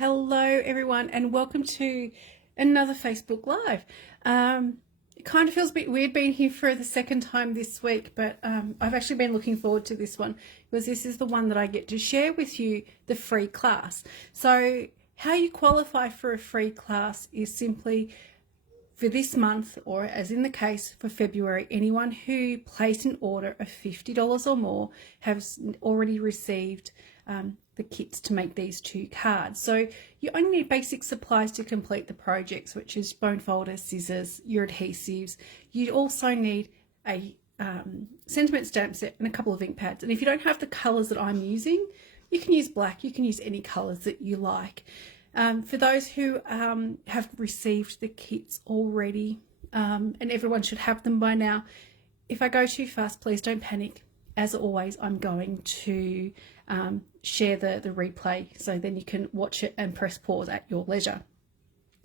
Hello everyone and welcome to another Facebook Live. It kind of feels a bit weird being here for the second time this week, but I've actually been looking forward to this one because this is the one that I get to share with you the free class. So how you qualify for a free class is simply for this month, or as in the case for February, anyone who placed an order of $50 or more has already received the kits to make these two cards. So you only need basic supplies to complete the projects, which is bone folder, scissors, your adhesives. You also need a sentiment stamp set and a couple of ink pads. And if you don't have the colours that I'm using, you can use black, you can use any colours that you like. For those who have received the kits already, and everyone should have them by now, if I go too fast, please don't panic. As always, I'm going to share the replay so then you can watch it and press pause at your leisure.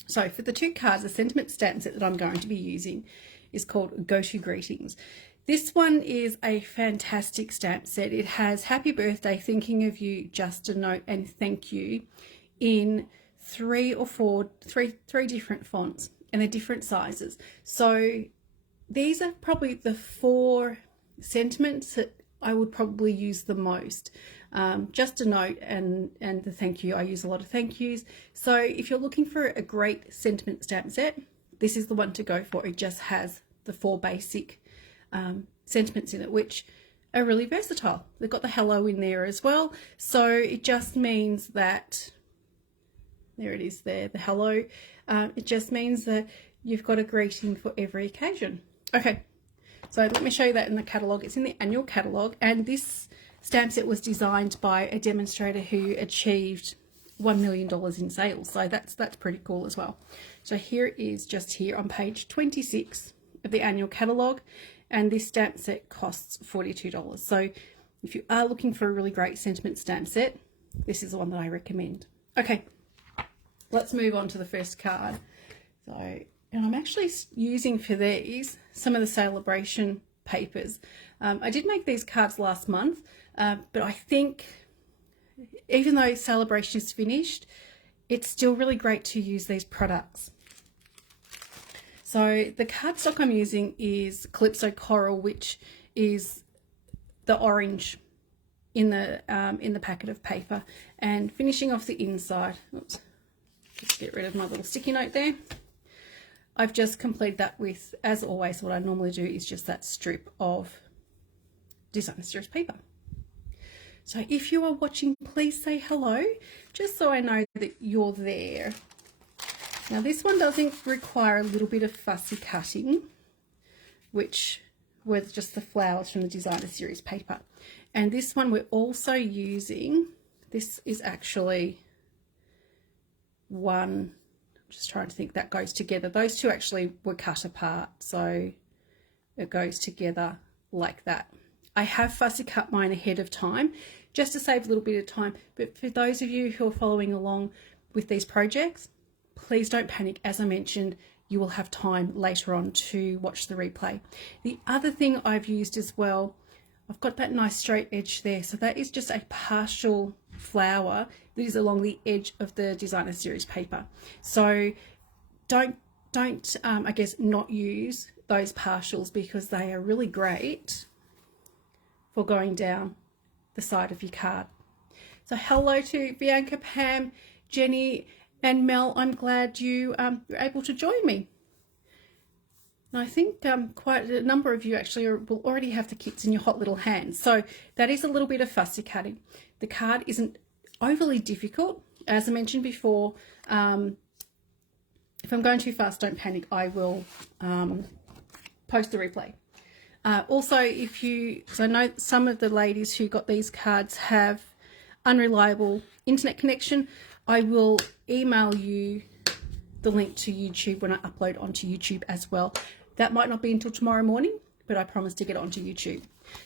So for the two cards, the sentiment stamp set that I'm going to be using is called Go To Greetings. This one is a fantastic stamp set. It has happy birthday, thinking of you, just a note, and thank you in three different fonts, and they're different sizes. So these are probably the four sentiments that I would probably use the most. Just a note and the thank you. I use a lot of thank yous. So if you're looking for a great sentiment stamp set, this is the one to go for. It just has the four basic sentiments in it, which are really versatile. They've got the hello in there as well. So it just means that, there it is there, the hello. It just means that you've got a greeting for every occasion. Okay, so let me show you that in the catalogue. It's in the annual catalogue, and this stamp set was designed by a demonstrator who achieved $1 million in sales. So that's pretty cool as well. So here it is, just here on page 26 of the annual catalogue, and this stamp set costs $42. So if you are looking for a really great sentiment stamp set, this is the one that I recommend. Okay, let's move on to the first card. So, and I'm actually using for these some of the celebration papers. I did make these cards last month, but I think even though celebration is finished, it's still really great to use these products. So the cardstock I'm using is Calypso Coral, which is the orange in the packet of paper, and finishing off the inside. Oops, just get rid of my little sticky note there. I've just completed that with, as always, what I normally do is just that strip of designer series paper. So if you are watching, please say hello, just so I know that you're there. Now this one doesn't require a little bit of fussy cutting, which were just the flowers from the designer series paper. And this one we're also using, this is actually one, I'm just trying to think, that goes together. Those two actually were cut apart, so it goes together like that. I have fussy cut mine ahead of time just to save a little bit of time, but for those of you who are following along with these projects, please don't panic. As I mentioned, you will have time later on to watch the replay. The other thing I've used as well, I've got that nice straight edge there, so that is just a partial flower that is along the edge of the designer series paper. So don't I guess not use those partials, because they are really great for going down the side of your card. So hello to Bianca, Pam, Jenny and Mel. I'm glad you were able to join me. And I think quite a number of you actually will already have the kits in your hot little hands. So that is a little bit of fussy cutting. The card isn't overly difficult. As I mentioned before, if I'm going too fast, don't panic. I will post the replay. Also, because I know some of the ladies who got these cards have unreliable internet connection, I will email you the link to YouTube when I upload onto YouTube as well. That might not be until tomorrow morning, but I promise to get it onto YouTube.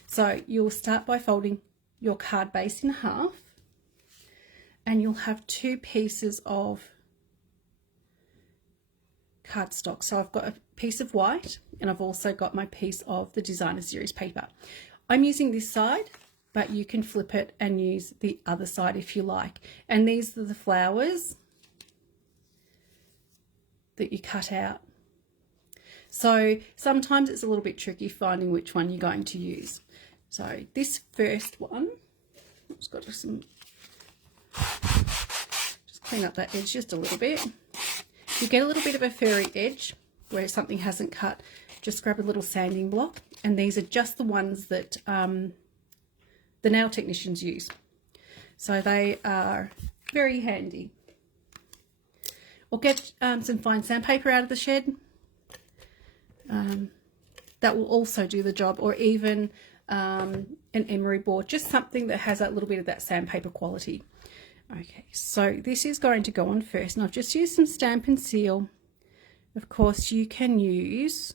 So you'll start by folding your card base in half, and you'll have two pieces of cardstock. So I've got a piece of white, and I've also got my piece of the designer series paper. I'm using this side but you can flip it and use the other side if you like. And these are the flowers that you cut out. So sometimes it's a little bit tricky finding which one you're going to use. So this first one, I've just got some, just clean up that edge just a little bit. You get a little bit of a furry edge where something hasn't cut, just grab a little sanding block, and these are just the ones that the nail technicians use. So they are very handy. Or get some fine sandpaper out of the shed. That will also do the job, or even an emery board, just something that has a little bit of that sandpaper quality. Okay, so this is going to go on first, and I've just used some Stampin' Seal. Of course, you can use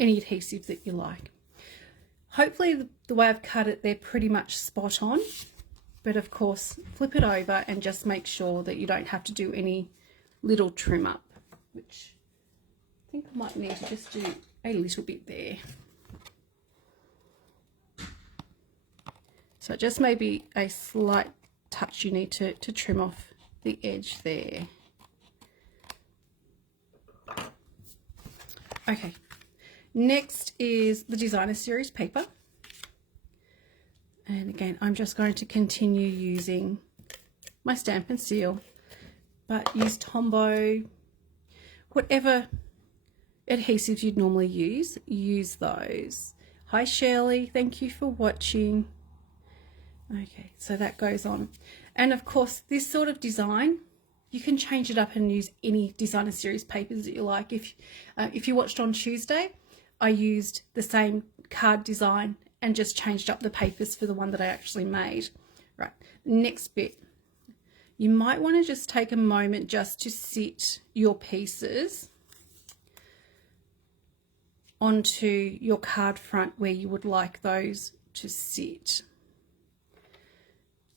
any adhesive that you like. Hopefully the way I've cut it, they're pretty much spot on, but of course flip it over and just make sure that you don't have to do any little trim up, which I think I might need to just do a little bit there. So just maybe a slight touch you need to trim off the edge there. Okay, next is the Designer Series paper. And again, I'm just going to continue using my Stampin' Seal, but use Tombow, whatever adhesives you'd normally use those. Hi Shirley, thank you for watching. Okay, so that goes on. And of course, this sort of design, you can change it up and use any Designer Series papers that you like. If you watched on Tuesday, I used the same card design and just changed up the papers for the one that I actually made. Right, next bit. You might want to just take a moment just to sit your pieces onto your card front where you would like those to sit.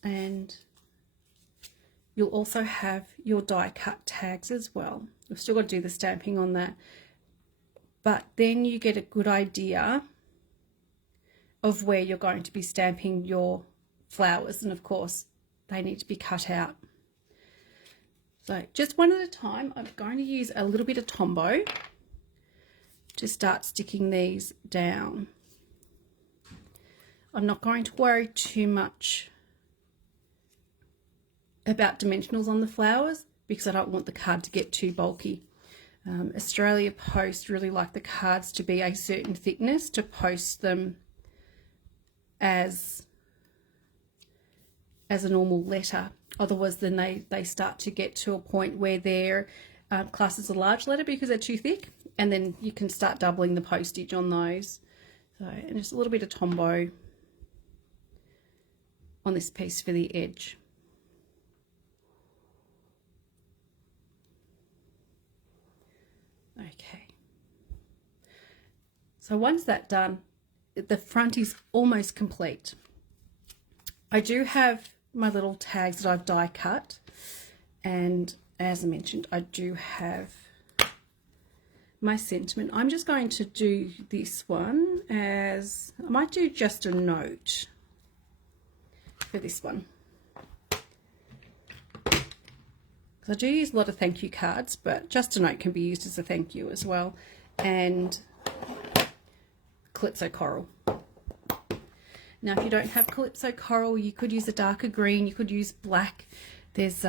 And you'll also have your die cut tags as well. We've still got to do the stamping on that, but then you get a good idea of where you're going to be stamping your flowers, and of course they need to be cut out. So just one at a time, I'm going to use a little bit of Tombow to start sticking these down. I'm not going to worry too much about dimensionals on the flowers because I don't want the card to get too bulky. Australia Post really like the cards to be a certain thickness to post them as a normal letter. Otherwise then they start to get to a point where they're classed as a large letter because they're too thick, and then you can start doubling the postage on those. So, and just a little bit of Tombow on this piece for the edge. Okay, so once that's done, the front is almost complete. I do have my little tags that I've die cut, and as I mentioned, I do have my sentiment. I'm just going to do this one as, I might do just a note for this one. I do use a lot of thank you cards, but just a note can be used as a thank you as well. And Calypso Coral. Now, if you don't have Calypso Coral, you could use a darker green, you could use black. There's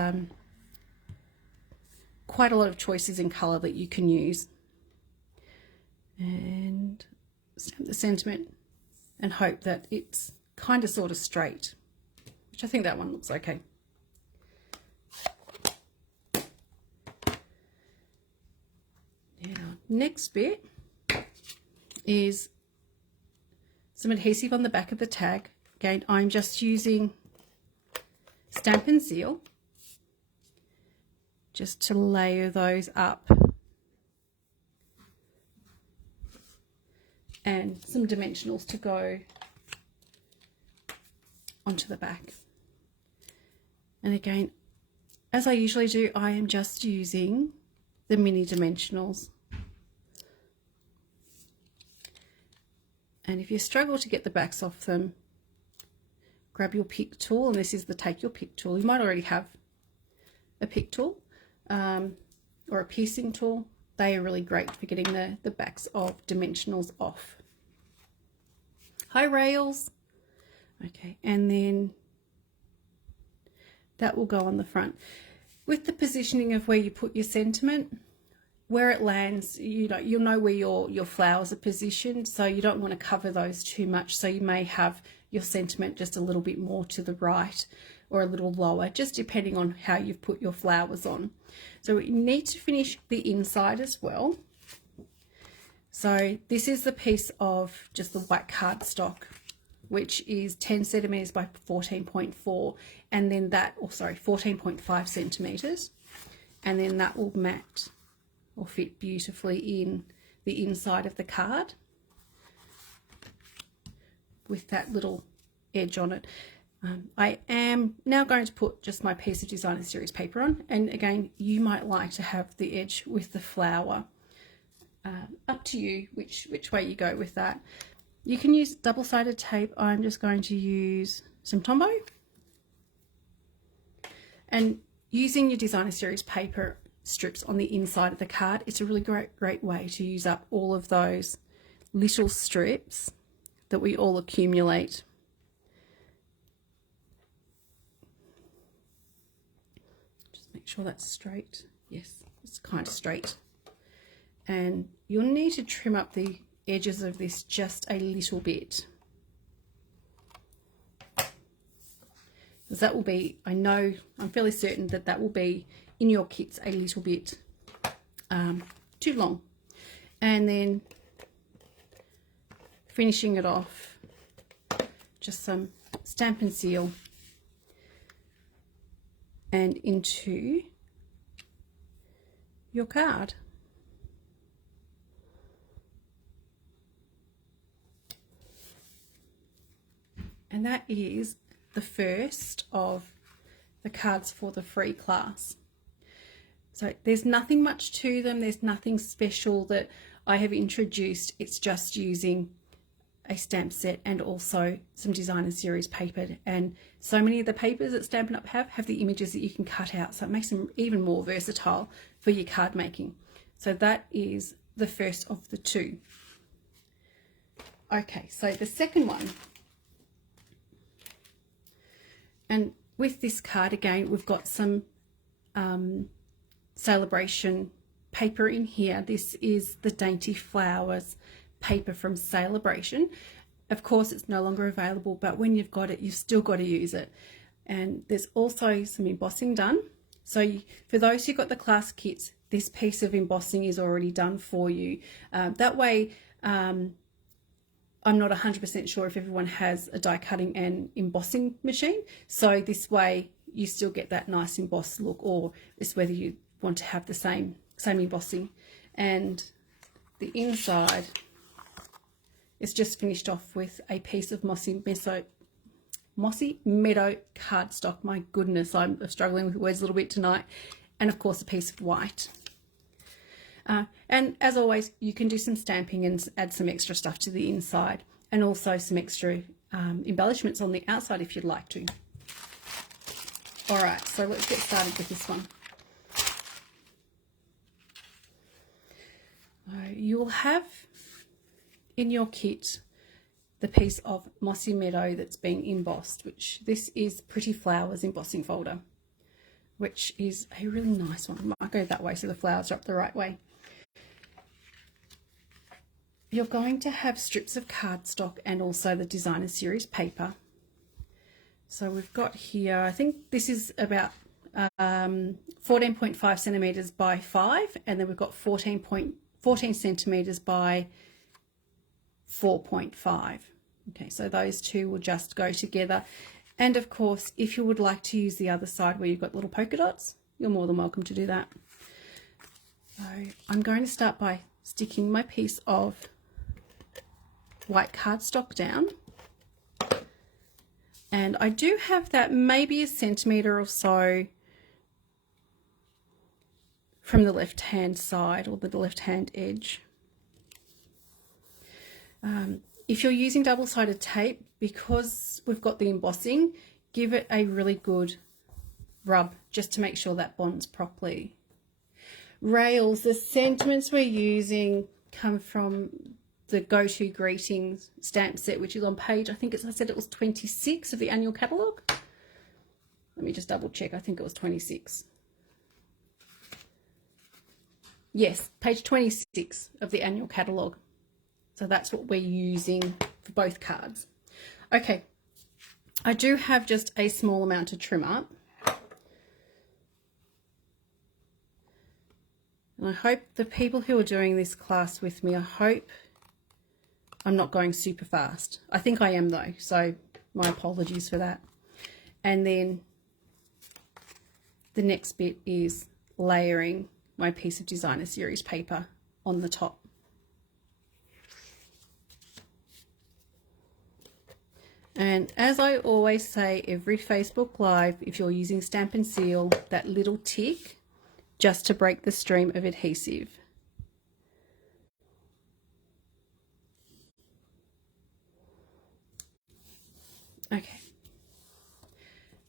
quite a lot of choices in colour that you can use. And stamp the sentiment and hope that it's kind of sort of straight, which I think that one looks okay. Now, next bit is some adhesive on the back of the tag. Again, I'm just using Stampin' Seal just to layer those up, and some dimensionals to go onto the back. And again, as I usually do, I am just using the mini dimensionals. And if you struggle to get the backs off them, grab your pick tool, and this is the take your pick tool. You might already have a pick tool or a piercing tool. They are really great for getting the backs of dimensionals off. High rails. Okay, and then that will go on the front. With the positioning of where you put your sentiment, where it lands, you'll know where your flowers are positioned, so you don't want to cover those too much. So you may have your sentiment just a little bit more to the right or a little lower, just depending on how you've put your flowers on. So we need to finish the inside as well. So this is the piece of just the white cardstock, which is 10 centimeters by 14.4, and then that, 14.5 centimeters, and then that will mat or fit beautifully in the inside of the card with that little edge on it. I am now going to put just my piece of Designer Series paper on, and again, you might like to have the edge with the flower. Up to you which way you go with that. You can use double-sided tape. I'm just going to use some Tombow, and using your Designer Series paper strips on the inside of the card, it's a really great way to use up all of those little strips that we all accumulate. Just make sure that's straight. Yes, it's kind of straight. And you'll need to trim up the edges of this just a little bit, because that will be, I'm fairly certain that will be in your kits a little bit too long. And then finishing it off, just some Stampin' Seal and into your card. And that is the first of the cards for the free class. So there's nothing much to them. There's nothing special that I have introduced. It's just using a stamp set and also some Designer Series paper. And so many of the papers that Stampin' Up! have the images that you can cut out. So it makes them even more versatile for your card making. So that is the first of the two. Okay, so the second one. And with this card, again, we've got some Celebration paper in here. This is the Dainty Flowers paper from Celebration. Of course, it's no longer available, but when you've got it, you've still got to use it. And there's also some embossing done. So for those who got the class kits, this piece of embossing is already done for you. That way, I'm not 100% sure if everyone has a die cutting and embossing machine. So this way you still get that nice embossed look, or it's whether you want to have the same embossing. And the inside is just finished off with a piece of Mossy Meadow cardstock. My goodness, I'm struggling with words a little bit tonight. And of course a piece of white. And as always, you can do some stamping and add some extra stuff to the inside, and also some extra embellishments on the outside if you'd like to. All right, so let's get started with this one. You'll have in your kit the piece of Mossy Meadow that's been embossed, which this is Pretty Flowers embossing folder, which is a really nice one. I might go that way so the flowers are up the right way. You're going to have strips of cardstock and also the Designer Series paper. So we've got here, I think this is about 14.5 centimeters by 5, and then we've got 14 centimeters by 4.5. Okay, so those two will just go together. And of course, if you would like to use the other side where you've got little polka dots, you're more than welcome to do that. So I'm going to start by sticking my piece of white cardstock down, and I do have that maybe a centimetre or so from the left hand side, or the left hand edge. If you're using double-sided tape, because we've got the embossing, give it a really good rub just to make sure that bonds properly. Rails, the sentiments we're using come from the Go-To Greetings stamp set, which is on page, I think I said it was 26 of the annual catalogue. Let me just double check. I think it was 26. Yes, page 26 of the annual catalogue. So that's what we're using for both cards. Okay, I do have just a small amount to trim up. And I hope the people who are doing this class with me, I hope I'm not going super fast. I think I am though, so my apologies for that. And then the next bit is layering my piece of designer series paper on the top. And as I always say every Facebook Live, if you're using Stamp and Seal, that little tick just to break the stream of adhesive. Okay.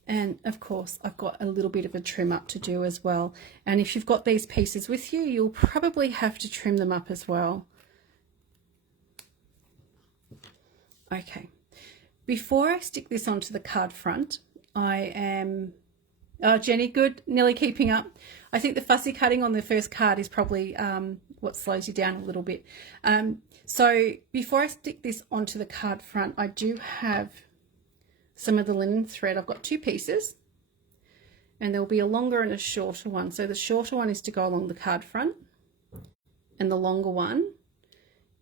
And of course, I've got a little bit of a trim up to do as well. And if you've got these pieces with you, you'll probably have to trim them up as well. Okay. Before I stick this onto the card front, I am, oh Jenny, good, nearly keeping up. I think the fussy cutting on the first card is probably what slows you down a little bit. So before I stick this onto the card front, I do have some of the linen thread. I've got two pieces and there'll be a longer and a shorter one. So the shorter one is to go along the card front and the longer one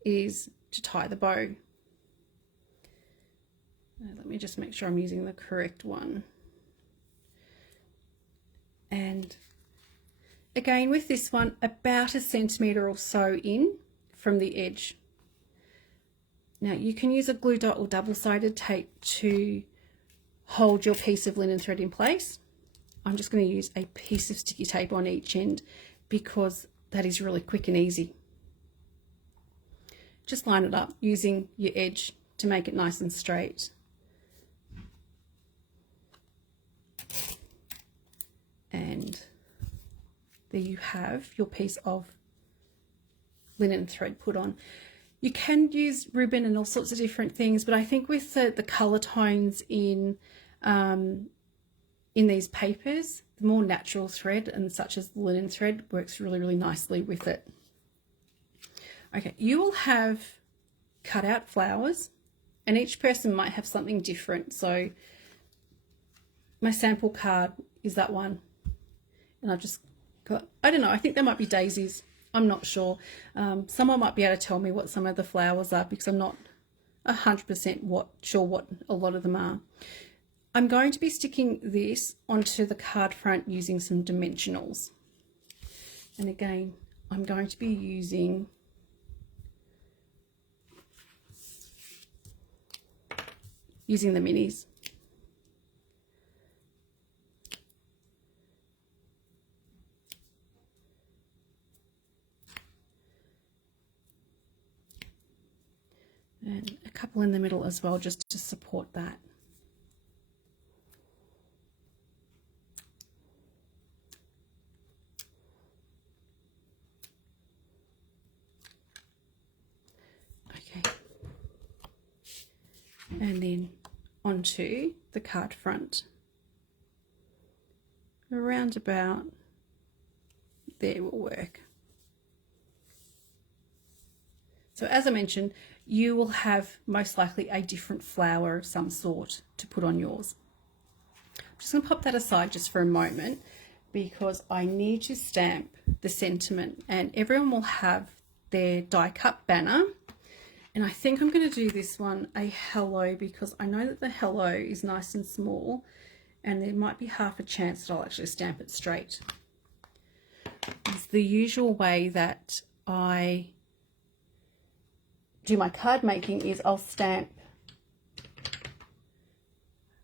is to tie the bow. Let me just make sure I'm using the correct one. And again with this one, about 1 centimetre or so in from the edge. Now you can use a glue dot or double-sided tape to hold your piece of linen thread in place. I'm just going to use a piece of sticky tape on each end because that is really quick and easy. Just line it up using your edge to make it nice and straight. And there you have your piece of linen thread put on. You can use ribbon and all sorts of different things, but I think with the colour tones in these papers, the more natural thread and such as the linen thread works really, really nicely with it. Okay, you will have cut out flowers and each person might have something different. So my sample card is that one. And I've just got, I don't know, I think there might be daisies. I'm not sure. Someone might be able to tell me what some of the flowers are because I'm not 100% sure what a lot of them are. I'm going to be sticking this onto the card front using some dimensionals. And again, I'm going to be using the minis. And a couple in the middle as well, just to support that. Okay. And then onto the card front. Around about there will work. So as I mentioned, you will have most likely a different flower of some sort to put on yours. I'm just going to pop that aside just for a moment because I need to stamp the sentiment, and everyone will have their die cut banner. And I think I'm going to do this one a hello because I know that the hello is nice and small and there might be half a chance that I'll actually stamp it straight. It's the usual way that I do my card making is I'll stamp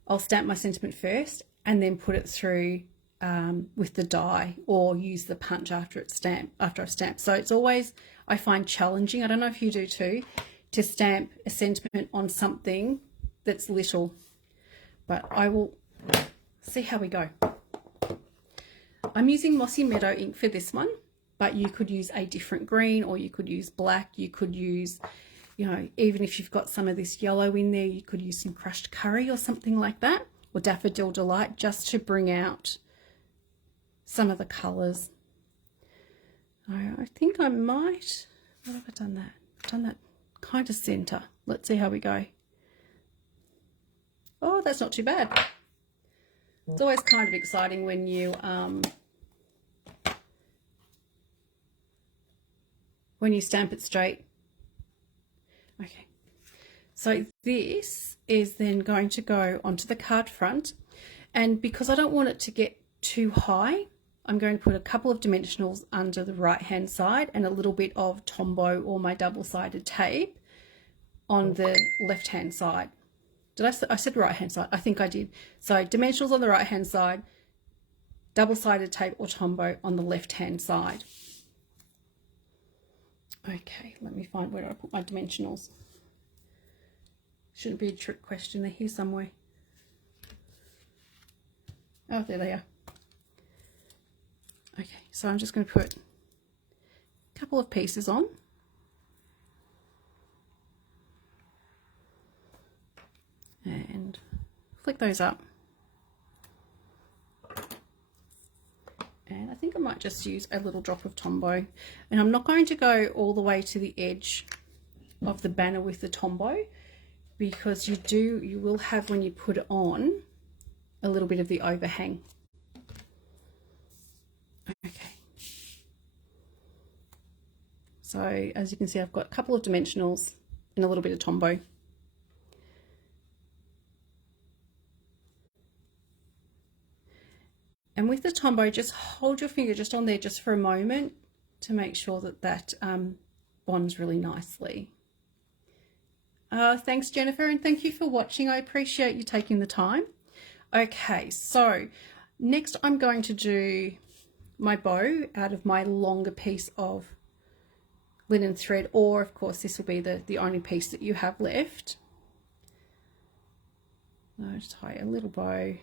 my sentiment first and then put it through with the die or use the punch after I've stamped. So it's always, I find, challenging, I don't know if you do too, to stamp a sentiment on something that's little, but I will see how we go. I'm using Mossy Meadow ink for this one, but you could use a different green, or you could use black. You could use, you know, even if you've got some of this yellow in there, you could use some crushed curry or something like that, or Daffodil Delight, just to bring out some of the colours. I think I might, what have I done that? I've done that kind of centre. Let's see how we go. Oh, that's not too bad. It's always kind of exciting when you stamp it straight. Okay, so this is then going to go onto the card front, and because I don't want it to get too high, I'm going to put a couple of dimensionals under the right hand side and a little bit of Tombow or my double-sided tape on the left hand side. I said right hand side? I think I did. So dimensionals on the right hand side, double-sided tape or Tombow on the left hand side. Okay, let me find where I put my dimensionals. Shouldn't be a trick question, they're here somewhere. Oh, there they are. Okay, so I'm just going to put a couple of pieces on. And flick those up. And I think I might just use a little drop of Tombow. And I'm not going to go all the way to the edge of the banner with the Tombow, because you will have, when you put it on, a little bit of the overhang. Okay. So as you can see, I've got a couple of dimensionals and a little bit of Tombow. And with the Tombow, just hold your finger just on there just for a moment to make sure that that bonds really nicely. Thanks, Jennifer, and thank you for watching. I appreciate you taking the time. Okay, so next I'm going to do my bow out of my longer piece of linen thread, or of course this will be the only piece that you have left. I'll just tie a little bow.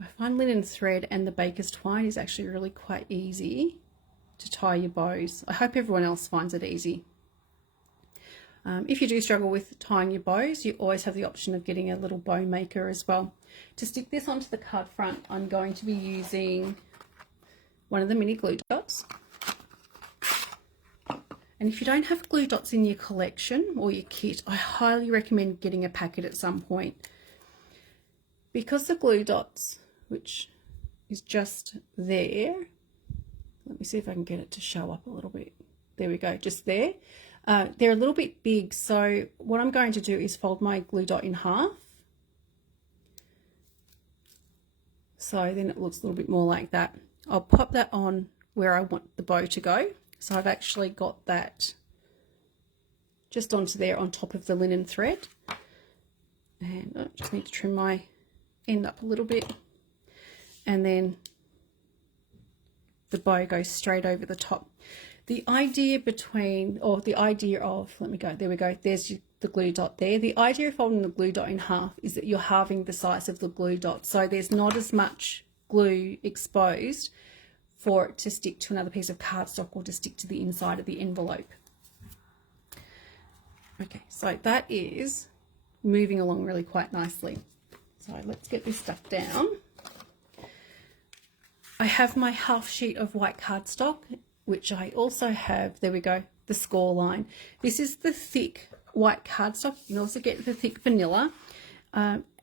I find linen thread and the baker's twine is actually really quite easy to tie your bows. I hope everyone else finds it easy. If you do struggle with tying your bows, you always have the option of getting a little bow maker as well. To stick this onto the card front, I'm going to be using one of the mini glue dots. And if you don't have glue dots in your collection or your kit, I highly recommend getting a packet at some point. Because the glue dots, which is just there, let me see if I can get it to show up a little bit. There we go, just there. They're a little bit big, so what I'm going to do is fold my glue dot in half. So then it looks a little bit more like that. I'll pop that on where I want the bow to go. So I've actually got that just onto there on top of the linen thread. And I just need to trim my end up a little bit. And then the bow goes straight over the top. The idea of, let me go, there we go, there's the glue dot there. The idea of folding the glue dot in half is that you're halving the size of the glue dot, so there's not as much glue exposed for it to stick to another piece of cardstock or to stick to the inside of the envelope. Okay, so that is moving along really quite nicely. So let's get this stuff down. I have my half sheet of white cardstock, which I also have, there we go, the score line. This is the thick white cardstock. You can also get the thick vanilla,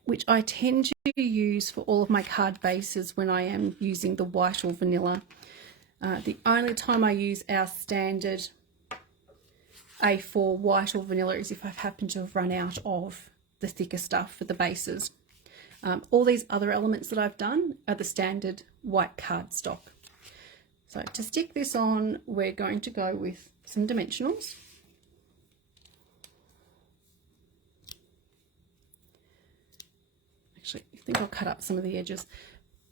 which I tend to use for all of my card bases when I am using the white or vanilla. The only time I use our standard A4 white or vanilla is if I've happened to have run out of the thicker stuff for the bases. All these other elements that I've done are the standard white cardstock. So to stick this on, we're going to go with some dimensionals. Actually, I think I'll cut up some of the edges.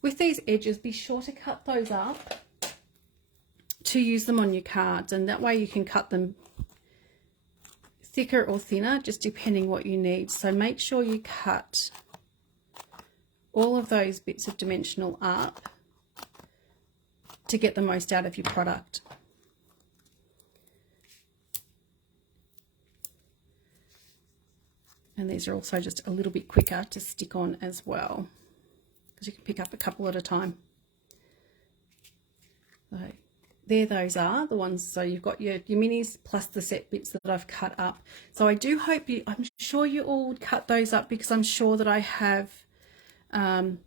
With these edges, be sure to cut those up to use them on your cards, and that way you can cut them thicker or thinner, just depending what you need. So make sure you cut all of those bits of dimensional up to get the most out of your product. And these are also just a little bit quicker to stick on as well, because you can pick up a couple at a time. So there those are the ones. So you've got your minis plus the set bits that I've cut up. So I do hope you, I'm sure you all would cut those up, because I'm sure that I have over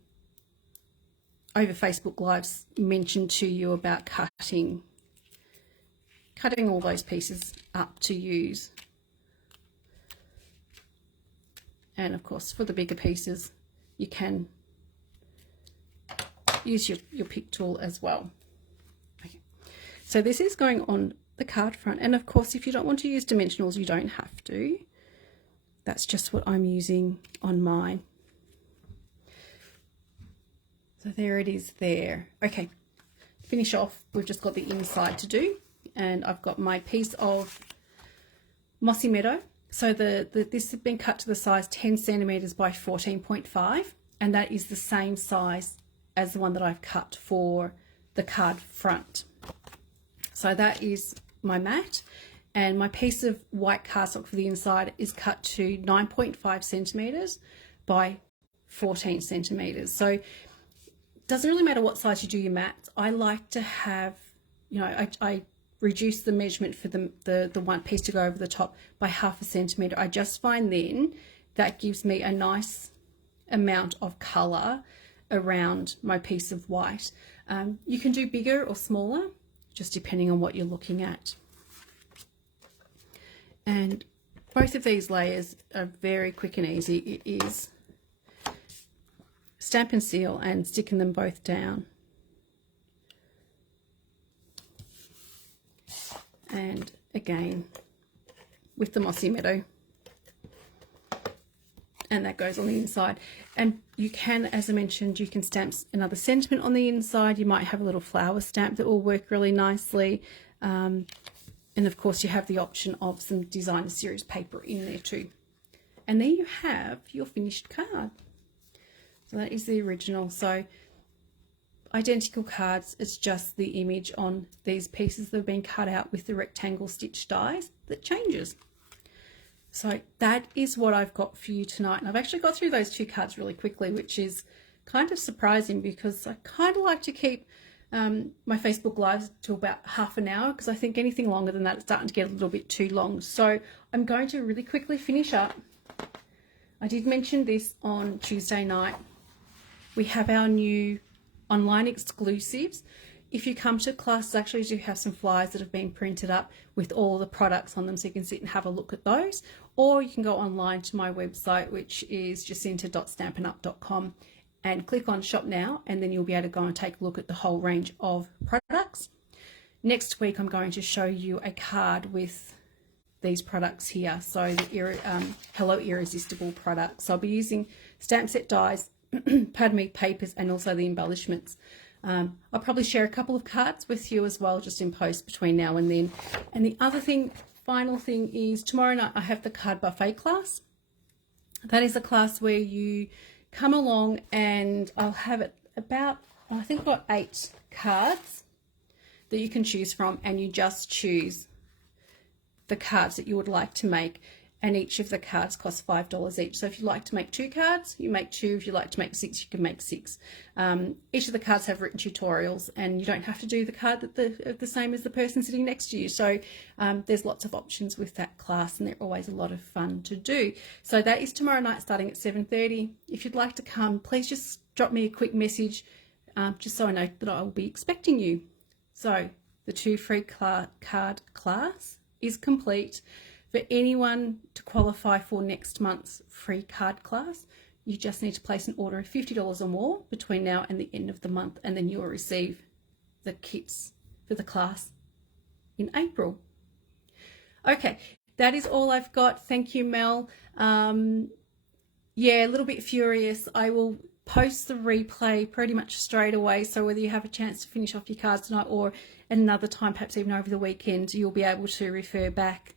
Facebook Lives mentioned to you about cutting all those pieces up to use. And of course, for the bigger pieces, you can use your pick tool as well. Okay. So this is going on the card front. And of course, if you don't want to use dimensionals, you don't have to. That's just what I'm using on mine. So there it is there. Okay, finish off. We've just got the inside to do. And I've got my piece of Mossy Meadow. So this has been cut to the size 10 centimeters by 14.5, and that is the same size as the one that I've cut for the card front. So that is my mat, and my piece of white cardstock for the inside is cut to 9.5 centimeters by 14 centimeters. So it doesn't really matter what size you do your mats. I like to have, you know, I reduce the measurement for the one piece to go over the top by 0.5 centimeter. I just find then that gives me a nice amount of color around my piece of white. You can do bigger or smaller, just depending on what you're looking at. And both of these layers are very quick and easy. It is stamp and seal and sticking them both down. And again with the Mossy Meadow, and that goes on the inside. And you can, as I mentioned, you can stamp another sentiment on the inside. You might have a little flower stamp that will work really nicely, and of course you have the option of some designer series paper in there too. And there you have your finished card. So that is the original. So identical cards, it's just the image on these pieces that have been cut out with the rectangle stitch dies that changes. So that is what I've got for you tonight. And I've actually got through those two cards really quickly, which is kind of surprising, because I kind of like to keep my Facebook Lives to about half an hour, because I think anything longer than that is starting to get a little bit too long. So I'm going to really quickly finish up. I did mention this on Tuesday night. We have our new online exclusives. If you come to classes, actually do have some flyers that have been printed up with all the products on them, so you can sit and have a look at those, or you can go online to my website, which is jacinta.stampinup.com, and click on shop now, and then you'll be able to go and take a look at the whole range of products. Next week I'm going to show you a card with these products here, so the Hello Irresistible products. So I'll be using stamp set dies, pardon me, papers, and also the embellishments. I'll probably share a couple of cards with you as well, just in post between now and then. And the other thing, final thing, is tomorrow night I have the card buffet class. That is a class where you come along, and I'll have it about, I think I've got 8 cards that you can choose from, and you just choose the cards that you would like to make. And each of the cards costs $5 each. So if you like to make 2 cards, you make 2. If you like to make 6, you can make 6. Each of the cards have written tutorials, and you don't have to do the card that the same as the person sitting next to you. So there's lots of options with that class, and they're always a lot of fun to do. So that is tomorrow night starting at 7:30. If you'd like to come, please just drop me a quick message, just so I know that I will be expecting you. So the 2 free card class is complete. For anyone to qualify for next month's free card class, you just need to place an order of $50 or more between now and the end of the month, and then you'll receive the kits for the class in April. Okay, that is all I've got. Thank you, Mel. Yeah, a little bit furious. I will post the replay pretty much straight away, so whether you have a chance to finish off your cards tonight or at another time, perhaps even over the weekend, you'll be able to refer back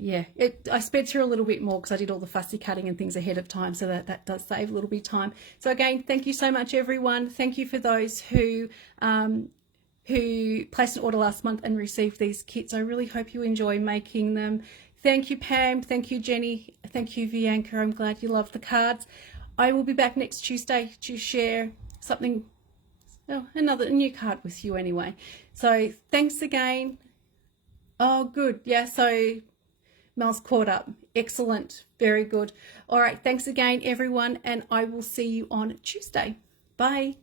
yeah, I sped through a little bit more because I did all the fussy cutting and things ahead of time, so that does save a little bit of time. So again, thank you so much, everyone. Thank you for those who placed an order last month and received these kits. I really hope you enjoy making them. Thank you, Pam. Thank you, Jenny. Thank you, Bianca. I'm glad you love the cards. I will be back next Tuesday to share something, a new card with you anyway. So thanks again. Oh, good. Yeah, so Mel's caught up. Excellent. Very good. All right. Thanks again, everyone. And I will see you on Tuesday. Bye.